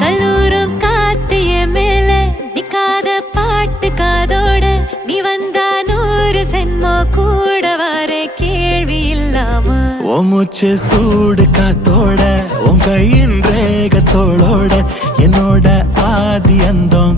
கல்லூரும் காத்திய மேல நிக்காத பாட்டு காதோட நீ வந்தா 100 சென்மோ கூட வர கேள்வி இல்லாம மூச்சு சூடு காத்தோட உன் கையின் ரேகத்தோளோட என்னோட ஆதி அந்தம்